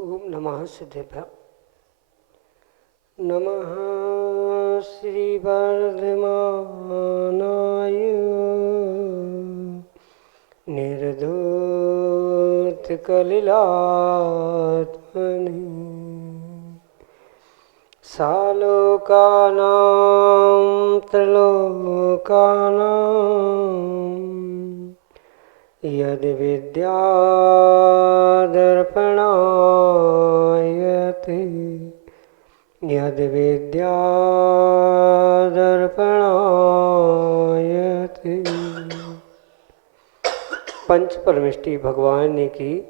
ओम नमः सिद्धेभ्य। नमः श्री वर्धमानाय निर्धूत कलिलात्मने सालोकानां त्रिलोकानां यद्विद्यादर्पणायते यद्विद्यादर्पणायते। पंच परमेष्टि भगवान की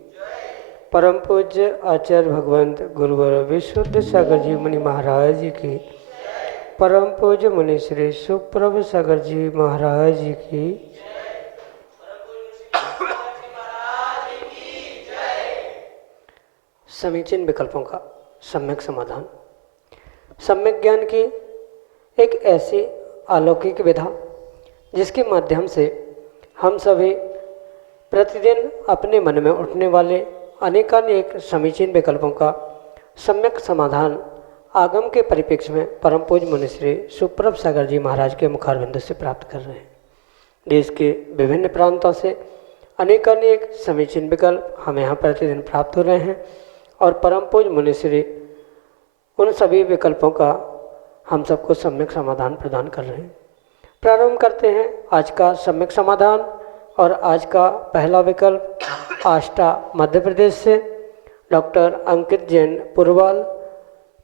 परम पूज्य आचार्य भगवंत गुरुवर विशुद्ध सागर जी मुनि महाराज जी की परम पूज्य मुनि श्री सुप्रभ सागर जी महाराज जी की समीचीन विकल्पों का सम्यक समाधान। सम्यक ज्ञान की एक ऐसी अलौकिक विधा जिसके माध्यम से हम सभी प्रतिदिन अपने मन में उठने वाले अनेकानेक समीचीन विकल्पों का सम्यक समाधान आगम के परिप्रेक्ष्य में परम पूज्य मुनिश्री सुप्रभ सागर जी महाराज के मुखारविंद से प्राप्त कर रहे हैं। देश के विभिन्न प्रांतों से अनेकानेक समीचीन विकल्प हमें यहाँ प्रतिदिन प्राप्त हो रहे हैं और परम पूज्य मुनिश्री उन सभी विकल्पों का हम सबको सम्यक समाधान प्रदान कर रहे हैं। प्रारंभ करते हैं आज का सम्यक समाधान और आज का पहला विकल्प आष्टा मध्य प्रदेश से डॉक्टर अंकित जैन पुरवाल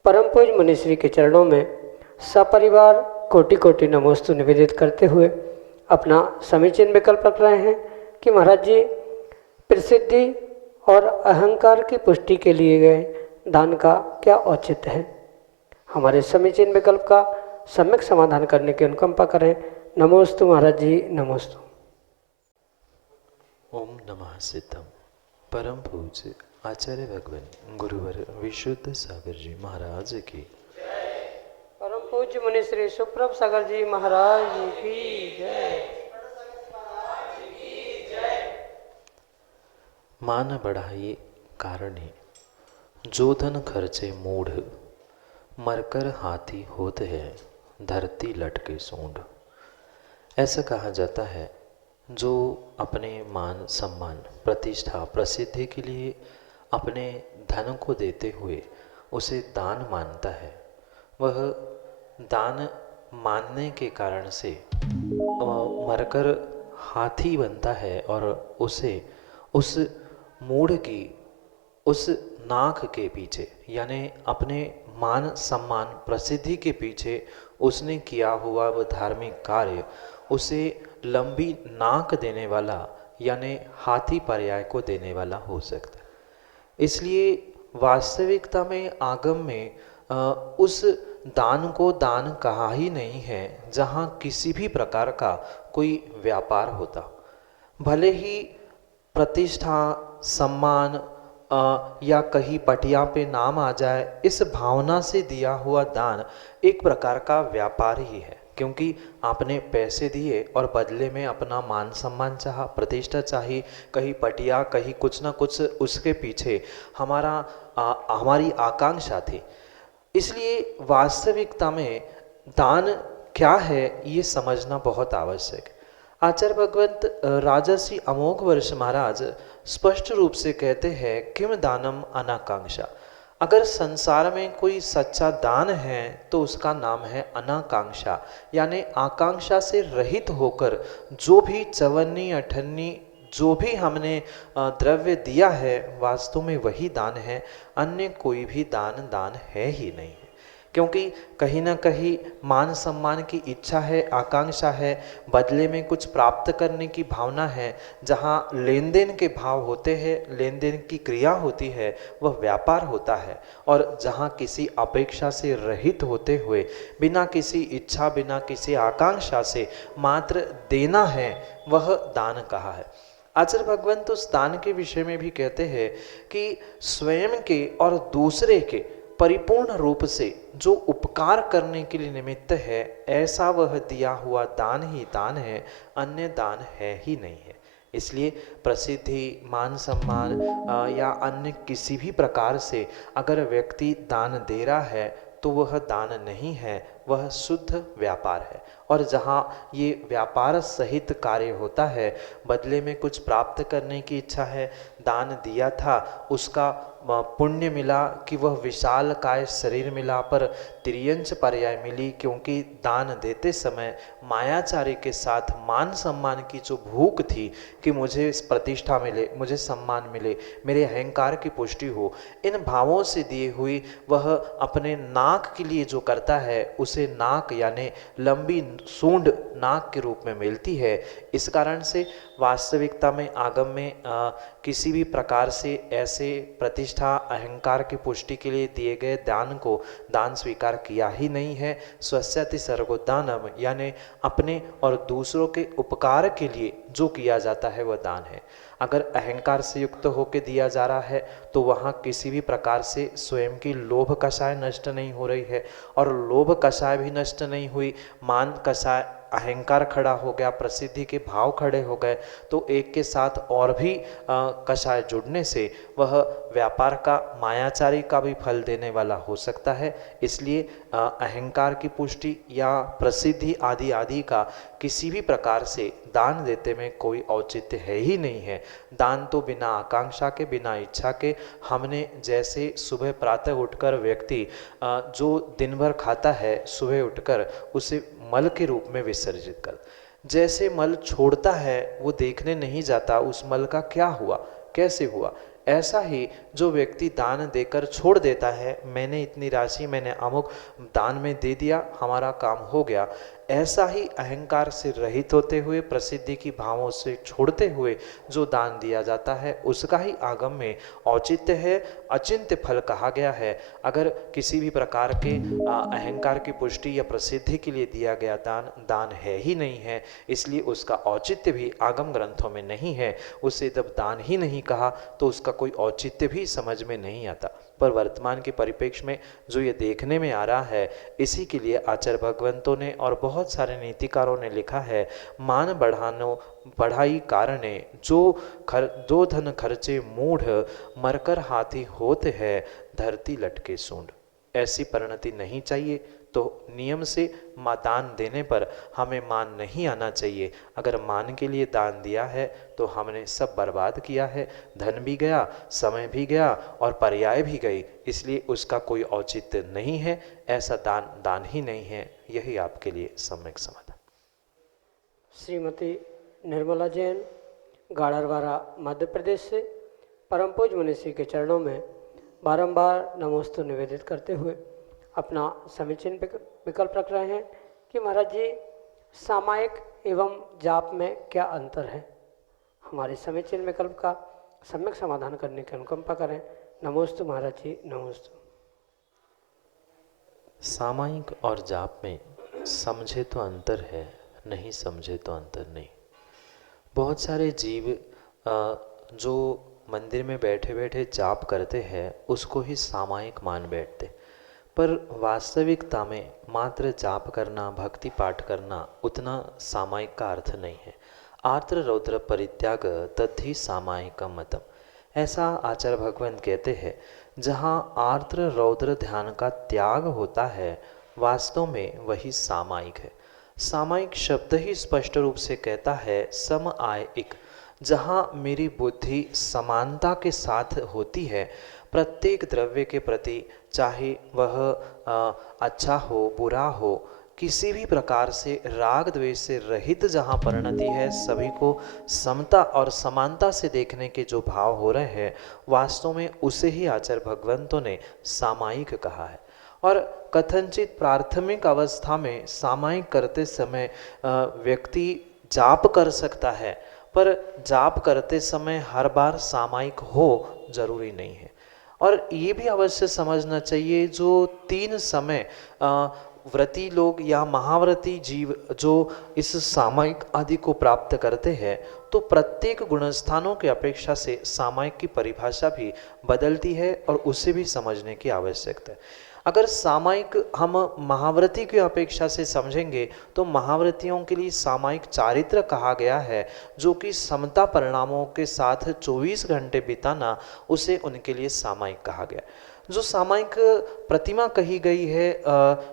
परम पूज्य मुनिश्री के चरणों में सपरिवार कोटि कोटि नमोस्तु निवेदित करते हुए अपना समीचीन विकल्प रख रहे हैं कि महाराज जी प्रसिद्धि और अहंकार की पुष्टि के लिए गए दान का क्या औचित्य है। हमारे समीचीन विकल्प का सम्यक समाधान करने की अनुकंपा करें। नमोस्तु महाराज जी, नमोस्तु। ओम नमः सिद्धम। परम पूज्य आचार्य भगवान गुरुवर विशुद्ध सागर जी महाराज की, परम पूज्य मुनि श्री सुप्रभ सागर जी महाराज की जय। मान बढ़ाइए कारणी जो धन खर्चे मूढ़, मरकर हाथी होत है धरती लटके सूंढ। ऐसा कहा जाता है जो अपने मान सम्मान प्रतिष्ठा प्रसिद्धि के लिए अपने धन को देते हुए उसे दान मानता है, वह दान मानने के कारण से मरकर हाथी बनता है और उसे उस मूढ़ की उस नाक के पीछे यानी अपने मान सम्मान प्रसिद्धि के पीछे उसने किया हुआ वह धार्मिक कार्य उसे लंबी नाक देने वाला यानी हाथी पर्याय को देने वाला हो सकता है। इसलिए वास्तविकता में आगम में उस दान को दान कहा ही नहीं है जहाँ किसी भी प्रकार का कोई व्यापार होता। भले ही प्रतिष्ठा सम्मान या कहीं पटिया पे नाम आ जाए, इस भावना से दिया हुआ दान एक प्रकार का व्यापार ही है, क्योंकि आपने पैसे दिए और बदले में अपना मान सम्मान चाहा, प्रतिष्ठा चाहिए, कहीं पटिया कहीं कुछ ना कुछ उसके पीछे हमारी आकांक्षा थी। इसलिए वास्तविकता में दान क्या है ये समझना बहुत आवश्यक है। आचार्य भगवंत राजर्षि अमोघ वर्ष महाराज स्पष्ट रूप से कहते हैं किम दानम अनाकांक्षा। अगर संसार में कोई सच्चा दान है तो उसका नाम है अनाकांक्षा, यानी आकांक्षा से रहित होकर जो भी चवन्नी अठन्नी जो भी हमने द्रव्य दिया है वास्तव में वही दान है, अन्य कोई भी दान है ही नहीं है। क्योंकि कहीं ना कहीं मान सम्मान की इच्छा है, आकांक्षा है, बदले में कुछ प्राप्त करने की भावना है। जहाँ लेन देन के भाव होते हैं, लेन देन की क्रिया होती है, वह व्यापार होता है। और जहाँ किसी अपेक्षा से रहित होते हुए बिना किसी इच्छा बिना किसी आकांक्षा से मात्र देना है, वह दान कहा है। आचार्य भगवंत उस दान के विषय में भी कहते हैं कि स्वयं के और दूसरे के परिपूर्ण रूप से जो उपकार करने के लिए निमित्त है, ऐसा वह दिया हुआ दान ही दान है, अन्य दान है ही नहीं है। इसलिए प्रसिद्धि, मान सम्मान या अन्य किसी भी प्रकार से अगर व्यक्ति दान दे रहा है तो वह दान नहीं है, वह शुद्ध व्यापार है। और जहाँ ये व्यापार सहित कार्य होता है, बदले में कुछ प्राप्त करने की इच्छा है, दान दिया था उसका पुण्य मिला कि वह विशाल काय शरीर मिला, पर तिर्यंच पर्याय मिली, क्योंकि दान देते समय मायाचारी के साथ मान सम्मान की जो भूख थी कि मुझे प्रतिष्ठा मिले, मुझे सम्मान मिले, मेरे अहंकार की पुष्टि हो, इन भावों से दिए हुई वह अपने नाक के लिए जो करता है उसे नाक यानी लंबी सूंड नाक के रूप में मिलती है। इस कारण से वास्तविकता में आगम में किसी भी प्रकार से ऐसे प्रतिष्ठा अहंकार की पुष्टि के लिए दिए गए दान को दान स्वीकार किया ही नहीं है। स्वस्यति सर्वोदानम यानी अपने और दूसरों के उपकार के लिए जो किया जाता है वह दान है। अगर अहंकार से युक्त होकर दिया जा रहा है तो वहाँ किसी भी प्रकार से स्वयं की लोभ कषाय नष्ट नहीं हो रही है, और लोभ कषाय भी नष्ट नहीं हुई, मान कषाय अहंकार खड़ा हो गया, प्रसिद्धि के भाव खड़े हो गए, तो एक के साथ और भी कषाय जुड़ने से वह व्यापार का मायाचारी का भी फल देने वाला हो सकता है। इसलिए अहंकार की पुष्टि या प्रसिद्धि आदि आदि का किसी भी प्रकार से दान देते में कोई औचित्य है ही नहीं है। दान तो बिना आकांक्षा के, बिना इच्छा के, हमने जैसे सुबह प्रातः उठकर व्यक्ति जो दिन भर खाता है सुबह उठकर उसे मल के रूप में विसर्जित कर, जैसे मल छोड़ता है वो देखने नहीं जाता उस मल का क्या हुआ, कैसे हुआ, ऐसा ही जो व्यक्ति दान देकर छोड़ देता है, मैंने इतनी राशि मैंने अमुक दान में दे दिया, हमारा काम हो गया, ऐसा ही अहंकार से रहित होते हुए, प्रसिद्धि की भावों से छोड़ते हुए जो दान दिया जाता है उसका ही आगम में औचित्य है, अचिंत्य फल कहा गया है। अगर किसी भी प्रकार के अहंकार की पुष्टि या प्रसिद्धि के लिए दिया गया दान दान है ही नहीं है, इसलिए उसका औचित्य भी आगम ग्रंथों में नहीं है। उसे जब दान ही नहीं कहा तो उसका कोई औचित्य भी समझ में नहीं आता। पर वर्तमान के परिप्रेक्ष्य में जो ये देखने में आ रहा है, इसी के लिए आचार्य भगवंतों ने और बहुत सारे नीतिकारों ने लिखा है, मान बढ़ाई कारणे जो धन खर्चे मूढ़, मरकर हाथी होते है धरती लटके सूंड। ऐसी परिणति नहीं चाहिए। तो नियम से दान देने पर हमें मान नहीं आना चाहिए। अगर मान के लिए दान दिया है तो हमने सब बर्बाद किया है, धन भी गया, समय भी गया और पर्याय भी गई, इसलिए उसका कोई औचित्य नहीं है। ऐसा दान दान ही नहीं है। यही आपके लिए सम्यक समाधान। श्रीमती निर्मला जैन, गाड़रवारा, मध्य प्रदेश से परम पूज्य मुनिश्री के चरणों में बारंबार नमोस्तु निवेदित करते हुए अपना समीचीन विकल्प रख रहे हैं कि महाराज जी, सामायिक एवं जाप में क्या अंतर है। हमारे समीचीन विकल्प का सम्यक समाधान करने की अनुकंपा करें। नमोस्तु महाराज जी, नमोस्तु। सामायिक और जाप में समझे तो अंतर है, नहीं समझे तो अंतर नहीं। बहुत सारे जीव जो मंदिर में बैठे बैठे जाप करते हैं उसको ही सामायिक मान बैठते, पर वास्तविकता में मात्र जाप करना, भक्ति पाठ करना उतना सामायिक का अर्थ नहीं है। आर्द्र रौद्र परित्याग तद्धि सामायिकम मतम, ऐसा आचार्य भगवंत कहते हैं। जहाँ आर्द्र रौद्र ध्यान का त्याग होता है वास्तव में वही सामायिक है। सामायिक शब्द ही स्पष्ट रूप से कहता है सम आय इक, जहाँ मेरी बुद्धि समानता के साथ होती है प्रत्येक द्रव्य के प्रति, चाहे वह अच्छा हो बुरा हो, किसी भी प्रकार से राग द्वेष से रहित जहाँ परिणति है, सभी को समता और समानता से देखने के जो भाव हो रहे हैं वास्तव में उसे ही आचार्य भगवंतों ने सामायिक कहा है। और कथनचित प्राथमिक अवस्था में सामायिक करते समय व्यक्ति जाप कर सकता है, पर जाप करते समय हर बार सामायिक हो जरूरी नहीं है। और ये भी अवश्य समझना चाहिए जो 3 समय व्रती लोग या महाव्रती जीव जो इस सामायिक आदि को प्राप्त करते हैं, तो प्रत्येक गुणस्थानों की अपेक्षा से सामायिक की परिभाषा भी बदलती है और उसे भी समझने की आवश्यकता है। अगर सामायिक हम महाव्रती की अपेक्षा से समझेंगे तो महाव्रतियों के लिए सामायिक चारित्र कहा गया है, जो कि समता परिणामों के साथ 24 घंटे बिताना, उसे उनके लिए सामायिक कहा गया। जो सामायिक प्रतिमा कही गई है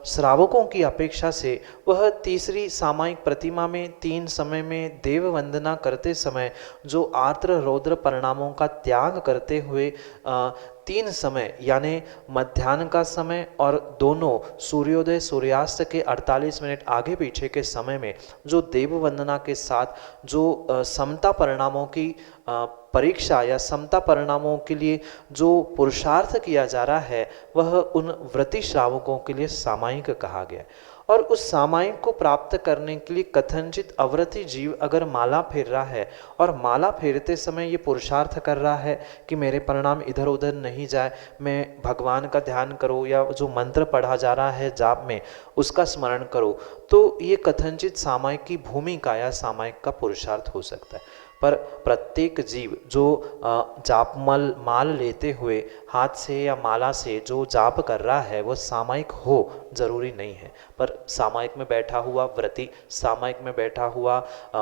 श्रावकों की अपेक्षा से, वह तीसरी सामायिक प्रतिमा में 3 समय में देव वंदना करते समय जो आर्द्र रौद्र परिणामों का त्याग करते हुए 3 समय यानी मध्याह्न का समय और दोनों सूर्योदय सूर्यास्त के 48 मिनट आगे पीछे के समय में जो देव वंदना के साथ जो समता परिणामों की परीक्षा या समता परिणामों के लिए जो पुरुषार्थ किया जा रहा है, वह उन व्रती श्रावकों के लिए सामायिक कहा गया। और उस सामायिक को प्राप्त करने के लिए कथनचित अव्रती जीव अगर माला फेर रहा है और माला फेरते समय ये पुरुषार्थ कर रहा है कि मेरे परिणाम इधर उधर नहीं जाए, मैं भगवान का ध्यान करो या जो मंत्र पढ़ा जा रहा है जाप में उसका स्मरण करो, तो ये कथनचित सामायिक की भूमिका या सामायिक का पुरुषार्थ हो सकता है। पर प्रत्येक जीव जो जाप माल लेते हुए हाथ से या माला से जो जाप कर रहा है वह सामायिक हो जरूरी नहीं है। पर सामायिक में बैठा हुआ व्रती, सामायिक में बैठा हुआ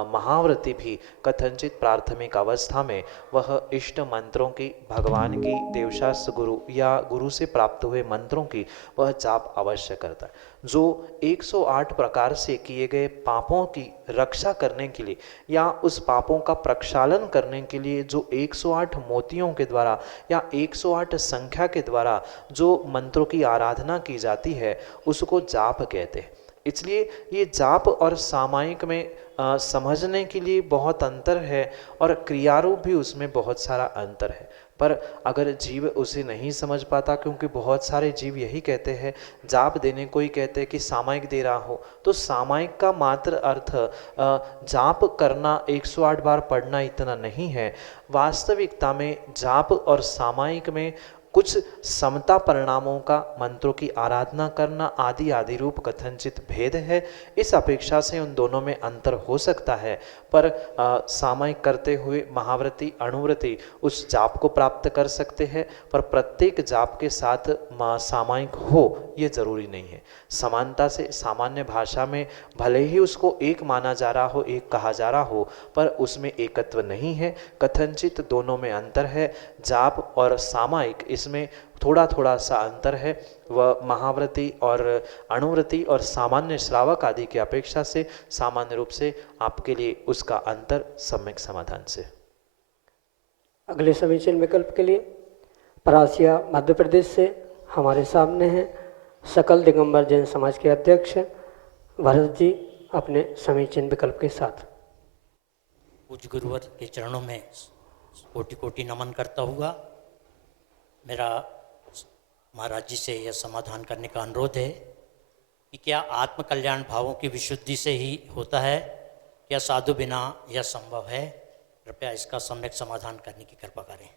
महाव्रती भी कथनचित प्राथमिक अवस्था में वह इष्ट मंत्रों की, भगवान की, देवशास्त्र गुरु या गुरु से प्राप्त हुए मंत्रों की वह जाप अवश्य करता है। जो 108 प्रकार से किए गए पापों की रक्षा करने के लिए या उस पापों का प्रक्षालन करने के लिए जो 108 मोतियों के द्वारा या 108 संख्या के द्वारा जो मंत्रों की आराधना की जाती है उसको जाप कहते हैं। इसलिए ये जाप और सामायिक में समझने के लिए बहुत अंतर है और क्रियारूप भी उसमें बहुत सारा अंतर है। पर अगर जीव उसे नहीं समझ पाता, क्योंकि बहुत सारे जीव यही कहते हैं, जाप देने को ही कहते हैं कि सामायिक दे रहा हो, तो सामायिक का मात्र अर्थ जाप करना 108 बार पढ़ना इतना नहीं है। वास्तविकता में जाप और सामायिक में कुछ समता परिणामों का, मंत्रों की आराधना करना आदि आदि रूप कथनचित भेद है। इस अपेक्षा से उन दोनों में अंतर हो सकता है, पर सामायिक करते हुए महाव्रती अणुव्रती उस जाप को प्राप्त कर सकते हैं, पर प्रत्येक जाप के साथ सामायिक हो ये जरूरी नहीं है। समानता से सामान्य भाषा में भले ही उसको एक माना जा रहा हो, एक कहा जा रहा हो, पर उसमें एकत्व नहीं है। कथनचित दोनों में अंतर है। जाप और सामायिक इसमें थोड़ा थोड़ा सा अंतर है। वह महाव्रती और अणुव्रती और सामान्य श्रावक आदि की अपेक्षा से सामान्य रूप से आपके लिए उसका अंतर सम्यक समाधान से। अगले समीचीन विकल्प के लिए परासिया मध्य प्रदेश से हमारे सामने हैं सकल दिगंबर जैन समाज के अध्यक्ष भरत जी अपने समीचीन विकल्प के साथ। पूज्य गुरुवर के चरणों में कोटि कोटि नमन करता हुआ मेरा महाराज जी से यह समाधान करने का अनुरोध है कि क्या आत्म कल्याण भावों की विशुद्धि से ही होता है, क्या साधु बिना यह संभव है? कृपया इसका सम्यक समाधान करने की कृपा करें।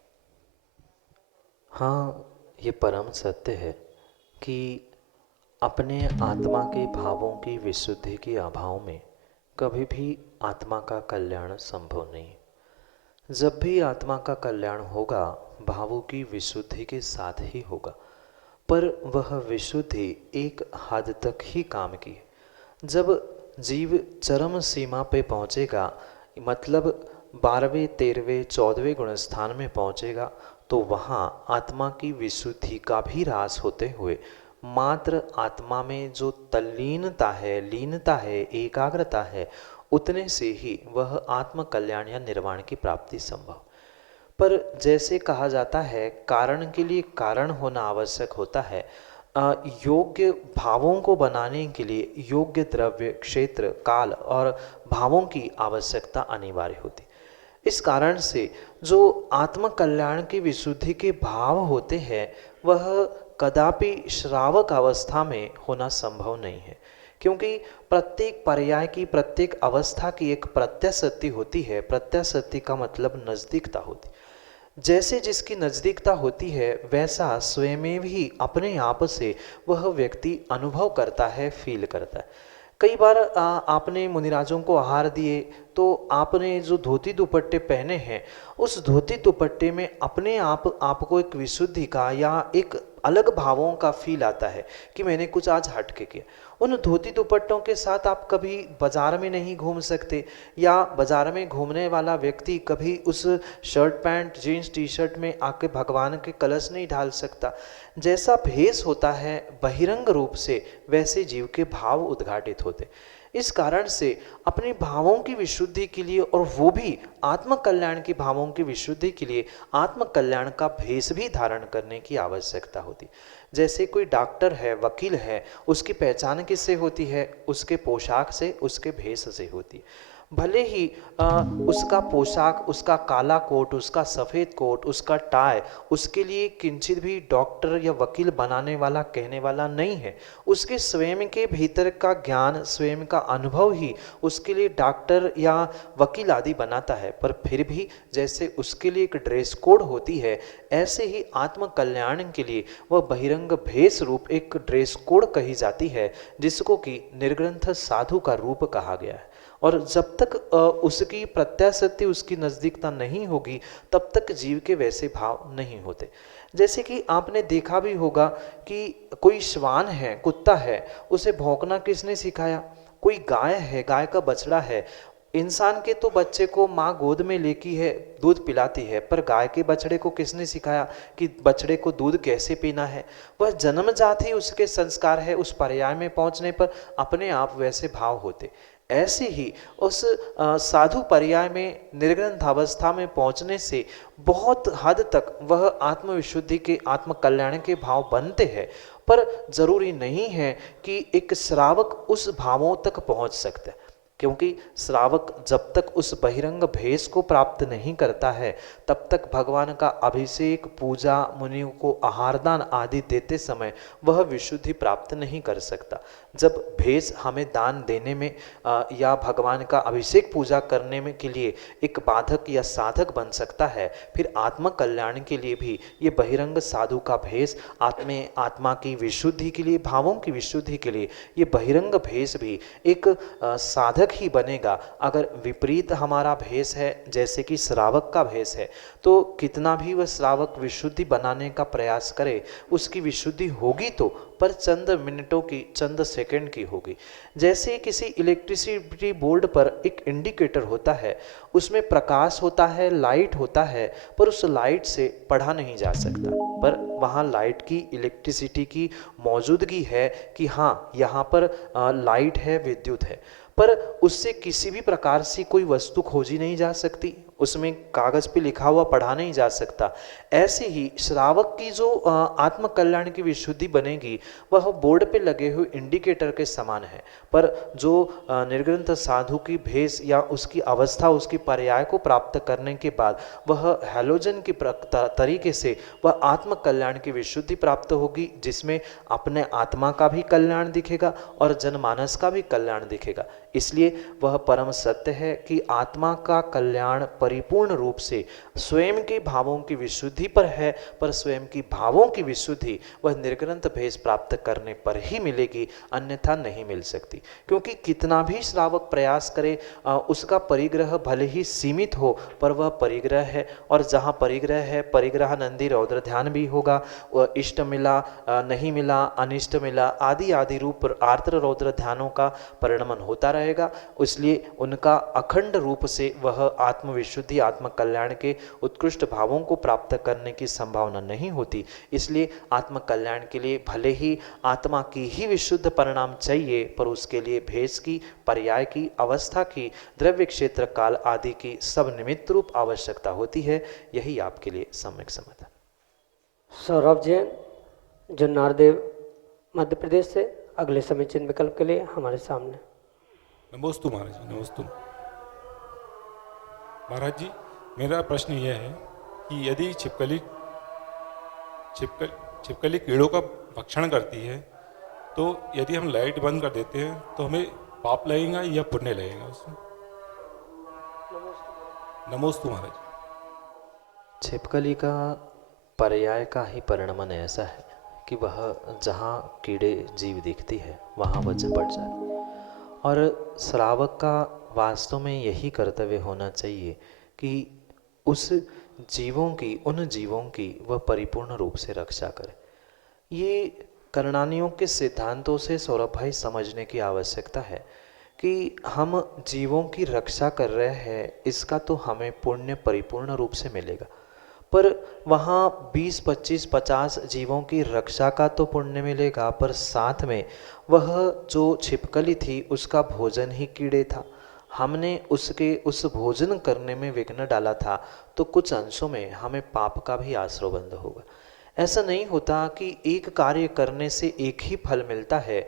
हाँ, ये परम सत्य है कि अपने आत्मा के भावों की विशुद्धि के अभाव में कभी भी आत्मा का कल्याण संभव नहीं। जब भी आत्मा का कल्याण होगा भावों की विशुद्धि के साथ ही होगा, पर वह विशुद्धि एक हद तक ही काम की है। जब जीव चरम सीमा पे पहुंचेगा, मतलब 12वें 13वें 14वें गुण स्थान में पहुंचेगा, तो वहाँ आत्मा की विशुद्धि का भी ह्रास होते हुए मात्र आत्मा में जो तल्लीनता है, लीनता है, एकाग्रता है, उतने से ही वह आत्म कल्याण या निर्वाण की प्राप्ति संभव। पर जैसे कहा जाता है कारण के लिए कारण होना आवश्यक होता है, योग्य भावों को बनाने के लिए योग्य द्रव्य, क्षेत्र, काल और भावों की आवश्यकता अनिवार्य होती। इस कारण से जो आत्म कल्याण की विशुद्धि के भाव होते हैं वह कदापि श्रावक अवस्था में होना संभव नहीं है, क्योंकि प्रत्येक पर्याय की, प्रत्येक अवस्था की एक प्रत्याशक्ति होती है। प्रत्याशक्ति का मतलब नजदीकता होती। जैसे जिसकी नजदीकता होती है वैसा स्वयं में भी अपने आप से वह व्यक्ति अनुभव करता है, फील करता है। कई बार आपने मुनिराजों को आहार दिए तो आपने जो धोती दुपट्टे पहने हैं उस धोती दुपट्टे में अपने आप आपको एक विशुद्धि का या एक अलग भावों का फील आता है कि मैंने कुछ आज हट के किया। उन धोती दुपट्टों के साथ आप कभी बाजार में नहीं घूम सकते, या बाजार में घूमने वाला व्यक्ति कभी उस shirt pant jeans T shirt में आके भगवान के कलश नहीं ढाल सकता। जैसा भेष होता है बहिरंग रूप से, वैसे जीव के भाव उद्घाटित होते। इस कारण से अपने भावों की विशुद्धि के लिए, और वो भी आत्म कल्याण के भावों की विशुद्धि के लिए, आत्म कल्याण का भेष भी धारण करने की आवश्यकता होती। जैसे कोई डॉक्टर है, वकील है, उसकी पहचान किससे होती है? उसके पोशाक से, उसके भेष से होती है। भले ही उसका पोशाक, उसका काला कोट, उसका सफ़ेद कोट, उसका टाई उसके लिए किंचित भी डॉक्टर या वकील बनाने वाला, कहने वाला नहीं है। उसके स्वयं के भीतर का ज्ञान, स्वयं का अनुभव ही उसके लिए डॉक्टर या वकील आदि बनाता है। पर फिर भी जैसे उसके लिए एक ड्रेस कोड होती है, ऐसे ही आत्म कल्याण के लिए वह बहिरंग भेष रूप एक ड्रेस कोड कही जाती है, जिसको कि निर्ग्रंथ साधु का रूप कहा गया है। और जब तक उसकी प्रत्याशक्ति, उसकी नज़दीकता नहीं होगी, तब तक जीव के वैसे भाव नहीं होते। जैसे कि आपने देखा भी होगा कि कोई श्वान है, कुत्ता है, उसे भौंकना किसने सिखाया? कोई गाय है, गाय का बछड़ा है। इंसान के तो बच्चे को माँ गोद में लेती है, दूध पिलाती है, पर गाय के बछड़े को किसने सिखाया कि बछड़े को दूध कैसे पीना है? वह जन्मजात ही उसके संस्कार है। उस पर्याय में पहुंचने पर अपने आप वैसे भाव होते। ऐसे ही उस साधु पर्याय में, निर्ग्रंथ अवस्था में पहुंचने से बहुत हद तक वह आत्मविशुद्धि के, आत्म कल्याण के भाव बनते हैं। पर जरूरी नहीं है कि एक श्रावक उस भावों तक पहुंच सकता है, क्योंकि श्रावक जब तक उस बहिरंग भेष को प्राप्त नहीं करता है, तब तक भगवान का अभिषेक, पूजा, मुनियों को आहारदान आदि देते समय वह विशुद्धि प्राप्त नहीं कर सकता। जब भेष हमें दान देने में या भगवान का अभिषेक पूजा करने में के लिए एक बाधक या साधक बन सकता है, फिर आत्म कल्याण के लिए भी ये बहिरंग साधु का भेष, आत्मा की विशुद्धि के लिए, भावों की विशुद्धि के लिए ये बहिरंग भेष भी एक साधक ही बनेगा। अगर विपरीत हमारा भेष है, जैसे कि श्रावक का भेष है, तो कितना भी वह श्रावक विशुद्धि बनाने का प्रयास करे, उसकी विशुद्धि होगी तो, पर चंद मिनटों की, चंद सेकंड की होगी। जैसे किसी इलेक्ट्रिसिटी बोर्ड पर एक इंडिकेटर होता है, उसमें प्रकाश होता है, लाइट होता है, पर उस लाइट से पढ़ा नहीं जा सकता। पर वहाँ लाइट की, इलेक्ट्रिसिटी की मौजूदगी है कि हाँ यहाँ पर लाइट है, विद्युत है, पर उससे किसी भी प्रकार से कोई वस्तु खोजी नहीं जा सकती, उसमें कागज पे लिखा हुआ पढ़ा नहीं जा सकता। ऐसे ही श्रावक की जो आत्म कल्याण की विशुद्धि बनेगी, वह बोर्ड पे लगे हुए इंडिकेटर के समान है। पर जो निर्ग्रंथ साधु की भेष या उसकी अवस्था, उसकी पर्याय को प्राप्त करने के बाद वह हैलोजन की तरीके से वह आत्म कल्याण की विशुद्धि प्राप्त होगी, जिसमें अपने आत्मा का भी कल्याण दिखेगा और जनमानस का भी कल्याण दिखेगा। इसलिए वह परम सत्य है कि आत्मा का कल्याण परिपूर्ण रूप से स्वयं के भावों की विशुद्धि पर है, पर स्वयं की भावों की विशुद्धि वह निर्ग्रंथ भेष प्राप्त करने पर ही मिलेगी, अन्यथा नहीं मिल सकती। क्योंकि कितना भी श्रावक प्रयास करे, उसका परिग्रह भले ही सीमित हो, पर वह परिग्रह है। और जहाँ परिग्रह है, परिग्रह नंदी रौद्र ध्यान भी होगा। वह इष्ट मिला, नहीं मिला, अनिष्ट मिला, आदि आदि रूप आर्द्र रौद्र ध्यानों का परिणमन होता रहेगा। इसलिए उनका अखंड रूप से वह आत्मविशुद्धि, आत्म कल्याण के उत्कृष्ट भावों को प्राप्त करने की संभावना नहीं होती। इसलिए आत्म कल्याण के लिए भले ही आत्मा की ही विशुद्ध परिणाम चाहिए, पर उसके लिए भेष की, पर्याय की, अवस्था की, द्रव्य क्षेत्र काल आदि की सब निमित्त रूप आवश्यकता होती है। यही आपके लिए सम्यक समाधान। सौरभ जैन, जो नारदेव मध्य प्रदेश से, अगले समीचीन विकल्प के लिए हमारे सामने। नमोस्तु महाराज जी, नमोस्तु महाराज जी। मेरा प्रश्न यह है कि यदि छिपकली कीड़ों का भक्षण करती है, तो यदि हम लाइट बंद कर देते हैं तो हमें पाप लगेगा या पुण्य लगेगा उसमें? नमोस्तु महाराज। छिपकली का पर्याय का ही परिणमन ऐसा है कि वह जहाँ कीड़े जीव दिखती है वहाँ वह झपट जाए। और श्रावक का वास्तव में यही कर्तव्य होना चाहिए कि उन जीवों की वह परिपूर्ण रूप से रक्षा करे। ये करणानियों के सिद्धांतों से सौरभ भाई समझने की आवश्यकता है कि हम जीवों की रक्षा कर रहे हैं, इसका तो हमें पुण्य परिपूर्ण रूप से मिलेगा, पर वहाँ 20, 25, 50 जीवों की रक्षा का तो पुण्य मिलेगा, पर साथ में वह जो छिपकली थी उसका भोजन ही कीड़े था, हमने उसके उस भोजन करने में विघ्न डाला था, तो कुछ अंशों में हमें पाप का भी आश्रयबंध होगा। ऐसा नहीं होता कि एक कार्य करने से एक ही फल मिलता है।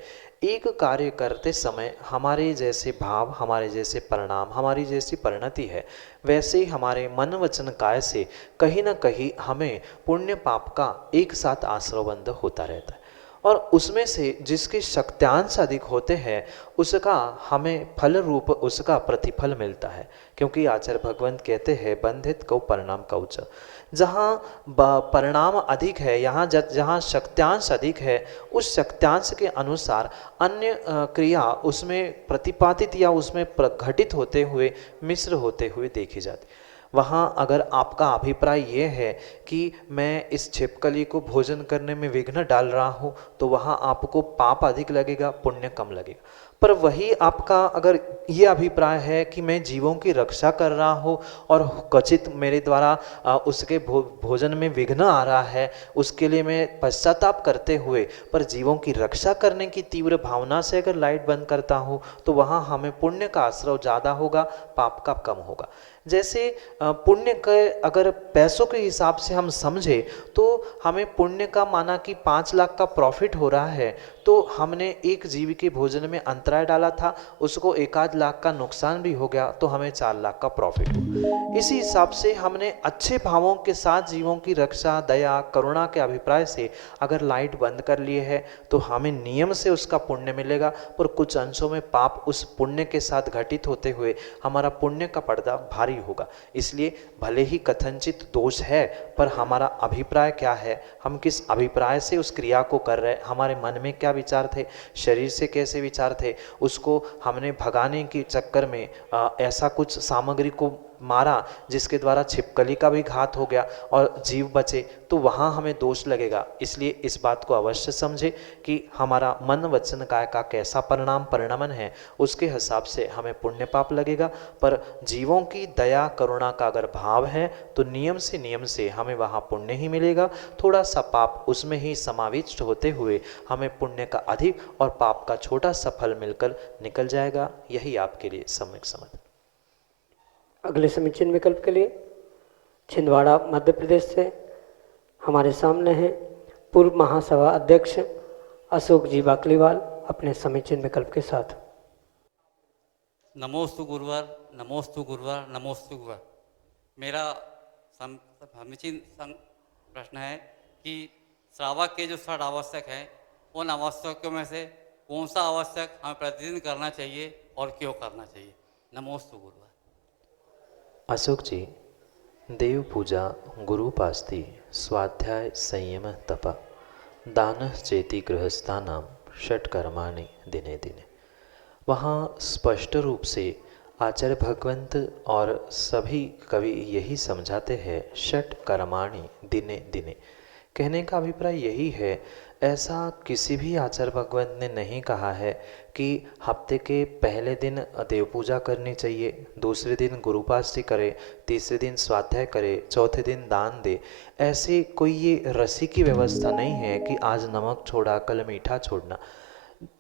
एक कार्य करते समय हमारे जैसे भाव, हमारे जैसे परिणाम, हमारी जैसी परिणति है, वैसे ही हमारे मन वचन काय से कहीं ना कहीं हमें पुण्य पाप का एक साथ आश्रयबंध होता रहता है। और उसमें से जिसके शक्त्यांश अधिक होते हैं उसका हमें फल रूप उसका प्रतिफल मिलता है, क्योंकि आचार्य भगवंत कहते हैं बंधित को परिणाम कौच। जहाँ परिणाम अधिक है, जहाँ शक्त्यांश अधिक है, उस शक्त्यांश के अनुसार अन्य क्रिया उसमें प्रतिपादित या उसमें प्रघटित होते हुए मिश्र होते हुए देखी जाती। वहाँ अगर आपका अभिप्राय ये है कि मैं इस छिपकली को भोजन करने में विघ्न डाल रहा हूँ, तो वहाँ आपको पाप अधिक लगेगा, पुण्य कम लगेगा। पर वही आपका अगर ये अभिप्राय है कि मैं जीवों की रक्षा कर रहा हूँ और क्वचित मेरे द्वारा उसके भोजन में विघ्न आ रहा है, उसके लिए मैं पश्चाताप करते हुए पर जीवों की रक्षा करने की तीव्र भावना से अगर लाइट बंद करता हूँ, तो वहाँ हमें पुण्य का आश्रय ज़्यादा होगा, पाप का कम होगा। जैसे पुण्य के अगर पैसों के हिसाब से हम समझे तो हमें पुण्य का माना कि 5 लाख का प्रॉफिट हो रहा है, तो हमने एक जीव के भोजन में अंतराय डाला था, उसको 1-8 लाख का नुकसान भी हो गया, तो हमें 4 लाख का प्रॉफिट हो। इसी हिसाब से हमने अच्छे भावों के साथ जीवों की रक्षा, दया, करुणा के अभिप्राय से अगर लाइट बंद कर लिए है तो हमें नियम से उसका पुण्य मिलेगा, पर कुछ अंशों में पाप उस पुण्य के साथ घटित होते हुए हमारा पुण्य का पर्दा भारी होगा। इसलिए भले ही कथनचित दोष है, पर हमारा अभिप्राय क्या है, हम किस अभिप्राय से उस क्रिया को कर रहे हैं, हमारे मन में क्या विचार थे, शरीर से कैसे विचार थे, उसको हमने भगाने के चक्कर में ऐसा कुछ सामग्री को मारा जिसके द्वारा छिपकली का भी घात हो गया और जीव बचे, तो वहाँ हमें दोष लगेगा। इसलिए इस बात को अवश्य समझे कि हमारा मन वचन काय का कैसा परिणमन है, उसके हिसाब से हमें पुण्य पाप लगेगा। पर जीवों की दया करुणा का अगर भाव है तो नियम से हमें वहाँ पुण्य ही मिलेगा, थोड़ा सा पाप उसमें ही समाविष्ट होते हुए हमें पुण्य का अधिक और पाप का छोटा सा फल मिलकर निकल जाएगा। यही आपके लिए सम्यक समझ। अगले समीचीन विकल्प के लिए छिंदवाड़ा मध्य प्रदेश से हमारे सामने हैं पूर्व महासभा अध्यक्ष अशोक जी बाकलीवाल अपने समीचीन विकल्प के साथ। नमोस्तु गुरुवर, नमोस्तु गुरुवर, नमोस्तु गुरुवर। मेरा समीचीन प्रश्न है कि श्रावक के जो 6 आवश्यक हैं, उन आवश्यकों में से कौन सा आवश्यक हमें प्रतिदिन करना चाहिए और क्यों करना चाहिए? नमोस्तु गुरुवर। अशोक जी, देव पूजा, गुरुपास्ति, स्वाध्याय, संयम, तप, दान चेति गृहस्थानाम षट कर्माणि दिने दिने। वहाँ स्पष्ट रूप से आचार्य भगवंत और सभी कवि यही समझाते हैं, षट कर्माणि दिने दिने। कहने का अभिप्राय यही है, ऐसा किसी भी आचार्य भगवंत ने नहीं कहा है कि हफ्ते के पहले दिन देव पूजा करनी चाहिए, दूसरे दिन गुरुपास्ति करे, तीसरे दिन स्वाध्याय करे, चौथे दिन दान दे। ऐसे कोई ये रस्सी की व्यवस्था नहीं है कि आज नमक छोड़ा कल मीठा छोड़ना।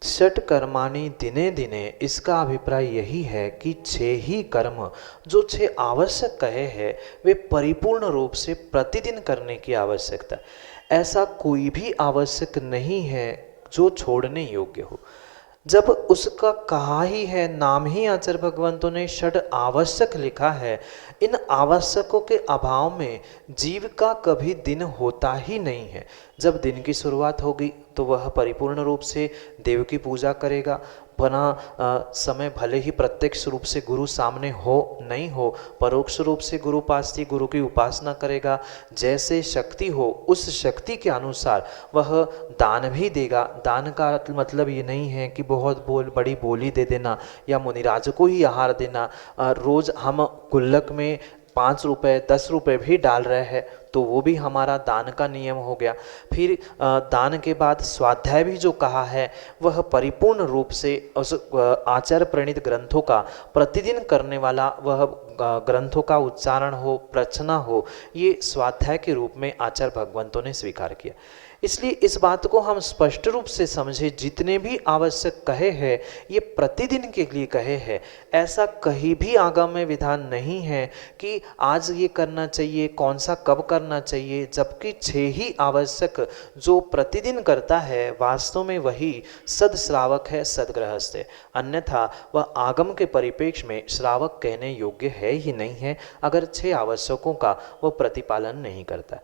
षट कर्माणि दिने दिने, इसका अभिप्राय यही है कि 6 ही कर्म जो 6 आवश्यक कहे हैं वे परिपूर्ण रूप से प्रतिदिन करने की आवश्यकता है। ऐसा कोई भी आवश्यक नहीं है जो छोड़ने योग्य हो। जब उसका कहा ही है, नाम ही आचार्य भगवंतों ने षड आवश्यक लिखा है, इन आवश्यकों के अभाव में जीव का कभी दिन होता ही नहीं है। जब दिन की शुरुआत होगी तो वह परिपूर्ण रूप से देव की पूजा करेगा, बना समय भले ही प्रत्यक्ष रूप से गुरु सामने हो नहीं हो, परोक्ष रूप से गुरुपास्ति, गुरु की उपासना करेगा। जैसे शक्ति हो उस शक्ति के अनुसार वह दान भी देगा। दान का मतलब ये नहीं है कि बहुत बड़ी बोली दे देना या मुनिराज को ही आहार देना। रोज हम गुल्लक में 5 रुपए 10 रुपए भी डाल रहे हैं तो वो भी हमारा दान का नियम हो गया। फिर दान के बाद स्वाध्याय भी जो कहा है वह परिपूर्ण रूप से उस आचार्य प्रणीत ग्रंथों का प्रतिदिन करने वाला वह ग्रंथों का उच्चारण हो, प्रचना हो, ये स्वाध्याय के रूप में आचार्य भगवंतों ने स्वीकार किया। इसलिए इस बात को हम स्पष्ट रूप से समझे, जितने भी आवश्यक कहे हैं ये प्रतिदिन के लिए कहे हैं। ऐसा कहीं भी आगम में विधान नहीं है कि आज ये करना चाहिए, कौन सा कब करना चाहिए, जबकि 6 ही आवश्यक जो प्रतिदिन करता है वास्तव में वही सद श्रावक है, सदगृहस्थ है। अन्यथा वह आगम के परिप्रेक्ष्य में श्रावक कहने योग्य है ही नहीं है अगर 6 आवश्यकों का वह प्रतिपालन नहीं करता।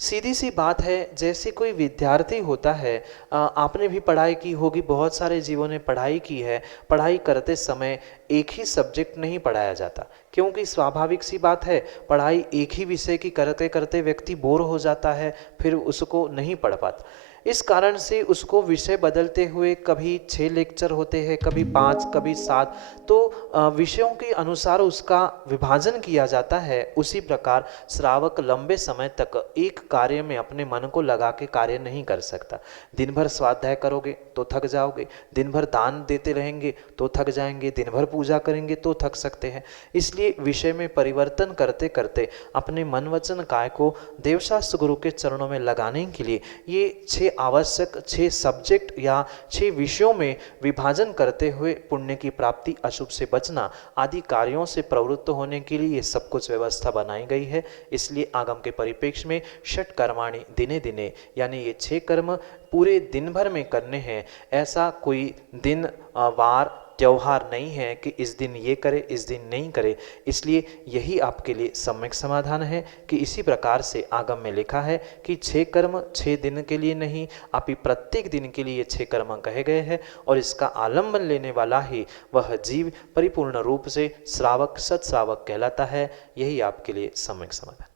सीधी सी बात है, जैसे कोई विद्यार्थी होता है, आपने भी पढ़ाई की होगी, बहुत सारे जीवों ने पढ़ाई की है। पढ़ाई करते समय एक ही सब्जेक्ट नहीं पढ़ाया जाता, क्योंकि स्वाभाविक सी बात है पढ़ाई एक ही विषय की करते करते व्यक्ति बोर हो जाता है, फिर उसको नहीं पढ़ पाता। इस कारण से उसको विषय बदलते हुए कभी 6 लेक्चर होते हैं, कभी 5, कभी 7, तो विषयों के अनुसार उसका विभाजन किया जाता है। उसी प्रकार श्रावक लंबे समय तक एक कार्य में अपने मन को लगा के कार्य नहीं कर सकता। दिन भर स्वाध्याय करोगे तो थक जाओगे, दिन भर दान देते रहेंगे तो थक जाएंगे, दिन भर पूजा करेंगे तो थक सकते हैं। इसलिए विषय में परिवर्तन करते करते अपने मन वचन काय को देवशास्त्र गुरु के चरणों में लगाने के लिए ये 6 आवश्यक 6 सब्जेक्ट या 6 विषयों में विभाजन करते हुए पुण्य की प्राप्ति, अशुभ से बचना आदि कार्यों से प्रवृत्त होने के लिए ये सब कुछ व्यवस्था बनाई गई है। इसलिए आगम के परिप्रेक्ष्य में षट कर्माणि दिने दिने, यानी ये 6 कर्म पूरे दिन भर में करने हैं। ऐसा कोई दिन वार त्योहार नहीं है कि इस दिन ये करे इस दिन नहीं करे। इसलिए यही आपके लिए सम्यक समाधान है कि इसी प्रकार से आगम में लिखा है कि 6 कर्म 6 दिन के लिए नहीं, आप ही प्रत्येक दिन के लिए 6 कर्म कहे गए हैं और इसका आलंबन लेने वाला ही वह जीव परिपूर्ण रूप से श्रावक सत्श्रावक कहलाता है। यही आपके लिए सम्यक समाधान।